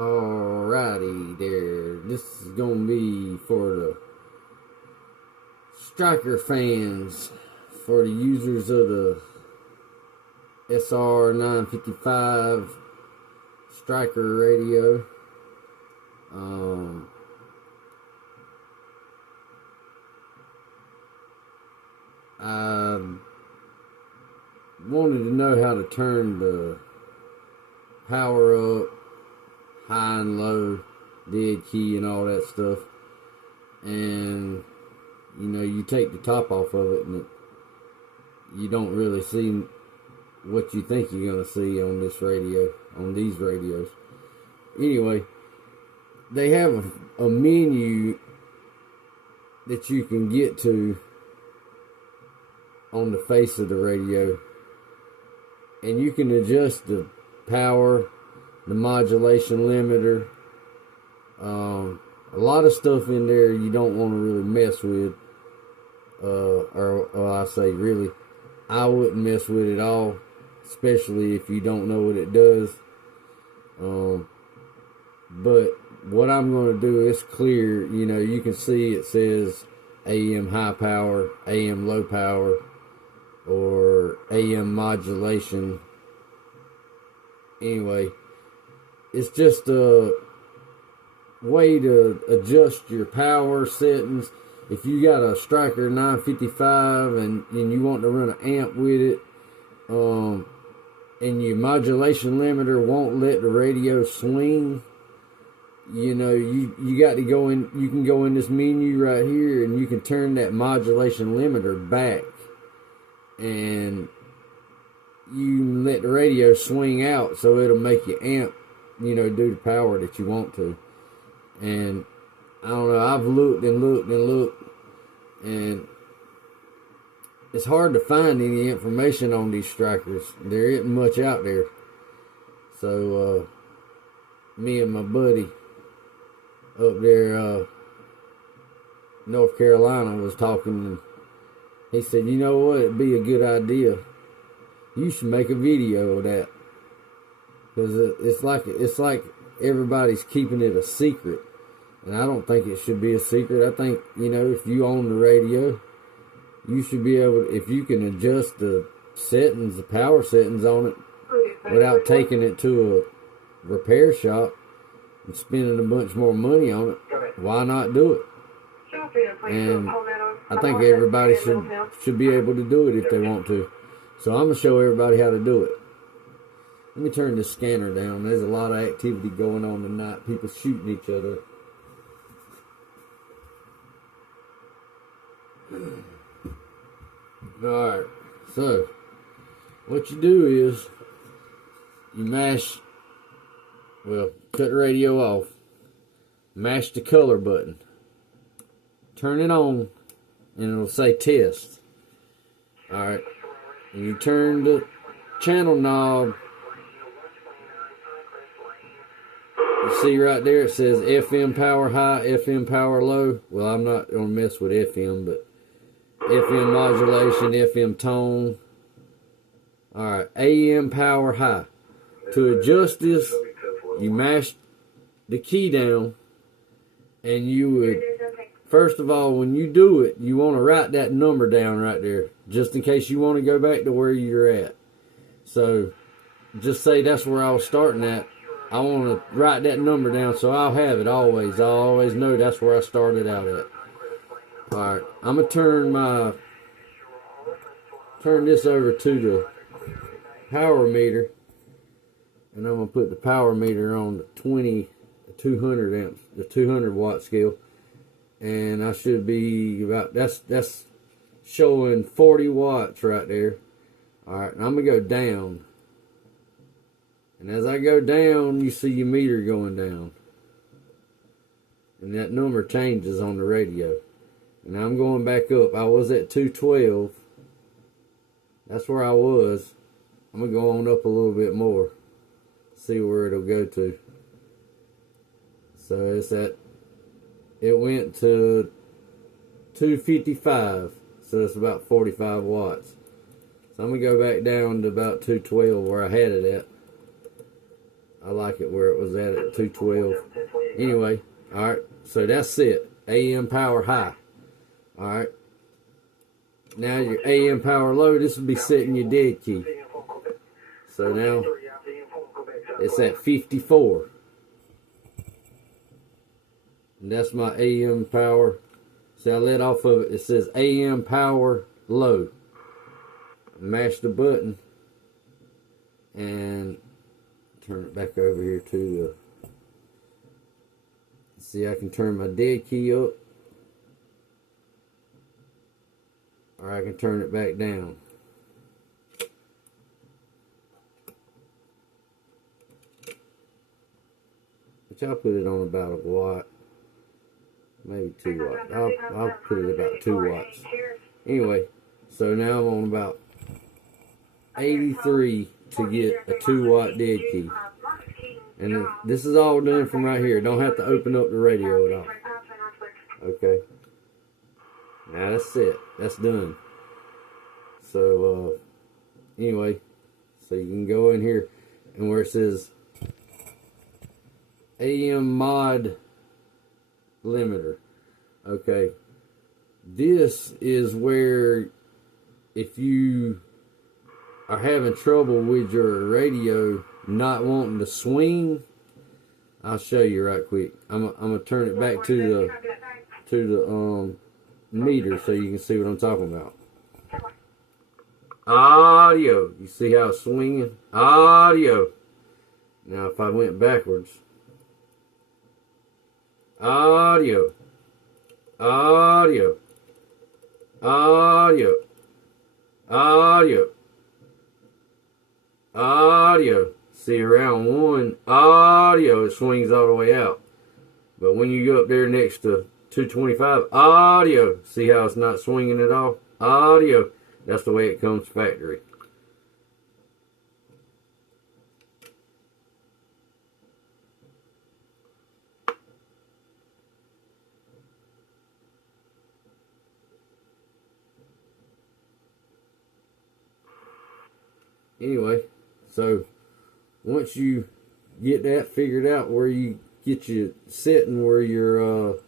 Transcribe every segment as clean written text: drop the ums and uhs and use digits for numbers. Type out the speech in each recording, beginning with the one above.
Alrighty there. This is gonna be for the Stryker fans, for the users of the SR 955 Stryker radio. I wanted to know how to turn the power up, high and low, dead key and all that stuff. And you know, you take the top off of it and you don't really see what you think you're gonna see on this radio, on these radios. Anyway, they have a menu that you can get to on the face of the radio, and you can adjust the power, the modulation limiter, a lot of stuff in there you don't want to really mess with, or I say really, I wouldn't mess with it all, especially if you don't know what it does. But what I'm going to do is clear, you know, you can see it says AM high power, AM low power, or AM modulation. Anyway, it's just a way to adjust your power settings. If you got a Stryker 955 and you want to run an amp with it, and your modulation limiter won't let the radio swing, you know, you got to go in. You can go in this menu right here and you can turn that modulation limiter back, and you let the radio swing out so it'll make your amp, you know, do the power that you want to. And I don't know, I've looked and looked and looked, and it's hard to find any information on these Strykers. There isn't much out there. So me and my buddy up there, North Carolina, was talking, and he said, you know what, it'd be a good idea. You should make a video of that, because it's like everybody's keeping it a secret, and I don't think it should be a secret. I think, you know, if you own the radio, you should be able to, if you can adjust the settings, the power settings on it, without taking it to a repair shop and spending a bunch more money on it, why not do it? And I think everybody should be able to do it if they want to. So I'm going to show everybody how to do it. Let me turn this scanner down. There's a lot of activity going on tonight. People shooting each other. Alright, so what you do is you cut the radio off, mash the color button, turn it on, and it'll say test. Alright, and you turn the channel knob. You see right there it says FM power high, FM power low. Well, I'm not going to mess with FM, but FM modulation, FM tone. Alright, AM power high. To adjust this, you mash the key down, and you would, first of all, when you do it, you want to write that number down right there, just in case you want to go back to where you're at. So, just say that's where I was starting at. I want to write that number down so I'll have it always. I'll always know that's where I started out at. Alright, I'm going to turn this over to the power meter, and I'm going to put the power meter on the 200 amps, the 200 watt scale, and I should be about, that's showing 40 watts right there. Alright, I'm going to go down, and as I go down, you see your meter going down, and that number changes on the radio. And I'm going back up. I was at 212. That's where I was. I'm going to go on up a little bit more. See where it'll go to. So it's at, it went to 255. So it's about 45 watts. So I'm going to go back down to about 212 where I had it at. I like it where it was at 212. Anyway, alright, so that's it. AM power high. Alright. Now your AM power low, this will be setting your dead key. So now it's at 54. And that's my AM power. See, I let off of it. It says AM power low. Mash the button and turn it back over here to see, I can turn my dead key up, or I can turn it back down. Which I'll put it on about a watt, maybe 2 watts. I'll put it about 2 watts. Anyway, so now I'm on about 83 to get a 2 watt dead key. And this is all done from right here. Don't have to open up the radio at all. Okay. Now that's it. That's done. So, anyway, so you can go in here and where it says AM mod limiter. Okay. This is where if you are having trouble with your radio not wanting to swing, I'll show you right quick. I'm gonna turn it back to the meter so you can see what I'm talking about. Audio. You see how it's swinging? Audio. Now if I went backwards. Audio. Audio. Audio. Audio. Audio. See, around 1, audio, it swings all the way out. But when you go up there next to 225, audio, see how it's not swinging at all? Audio. That's the way it comes factory. Anyway, so once you get that figured out, where you get your setting where your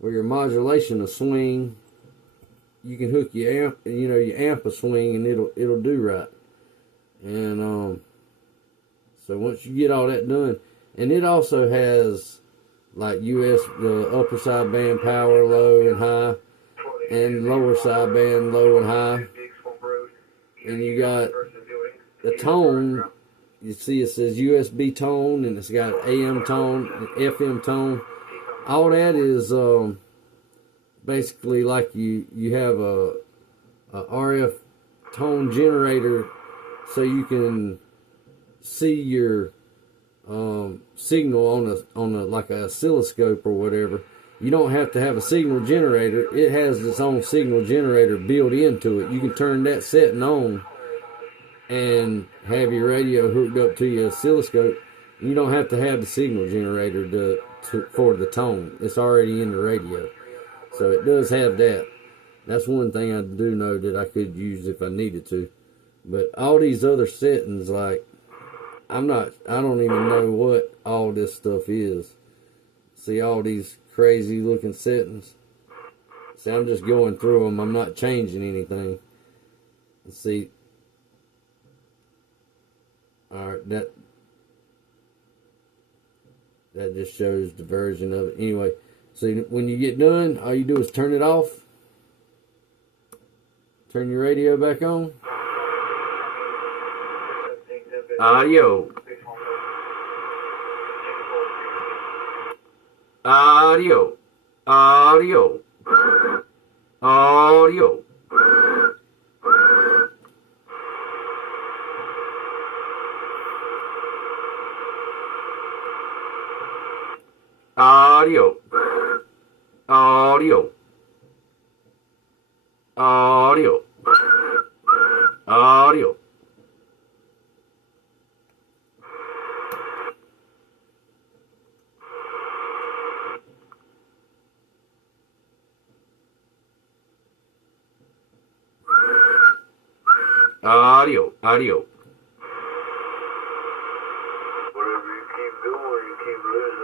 modulation will swing, you can hook your amp, your amp will swing, and it'll do right. And so once you get all that done, and it also has like the upper sideband power low and high, and lower sideband low and high, and you got the tone. You see it says USB tone, and it's got AM tone and FM tone. All that is basically like you have a RF tone generator, so you can see your signal on a like a oscilloscope or whatever. You don't have to have a signal generator. It has its own signal generator built into it. You can turn that setting on and have your radio hooked up to your oscilloscope. You don't have to have the signal generator for the tone. It's already in the radio. So it does have that. That's one thing I do know that I could use if I needed to. But all these other settings, like, I don't even know what all this stuff is. See all these crazy looking settings? See, I'm just going through them. I'm not changing anything. See, alright, that just shows the version of it. Anyway, so when you get done, all you do is turn it off. Turn your radio back on. Audio. Audio. Audio. Audio. Audio. Audio. Audio. Audio. Audio. Audio. keep going, you keep losing